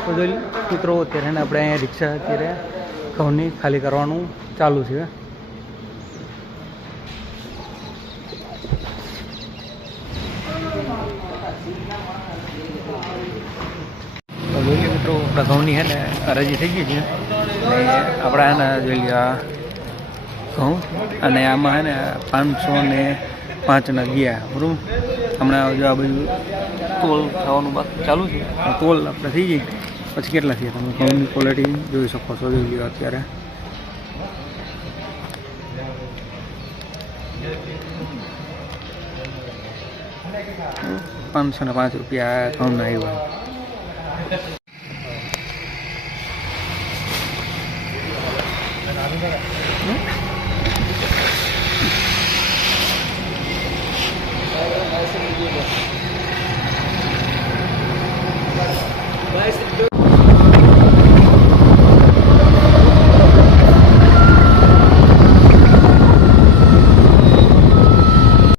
તો જોઈ મિત્રો અત્યારે આપણે અહીંયા રિક્ષા અત્યારે ઘઉંની ખાલી કરવાનું ચાલુ છે. તો જોઈ લો મિત્રો આપણા ઘઉંની છે ને હરાજી થઈ ગઈ છે. અને આપણા ને જોઈ લીધા ઘઉં. અને આમાં છે ને પાંચસો ને પાંચના ગયા, બરાબર? હમણાં જો આ બધું તોલ થવાનું બાકી ચાલુ છે. તોલ આપણે થઈ ગઈ. પછી કેટલા થયા તમે ઘઉંની ક્વોલિટી જોઈ શકો છો, જોઈ લ્યો અત્યારે. પાંચસો ને પાંચ રૂપિયા ઘઉંના આવ્યા. 응?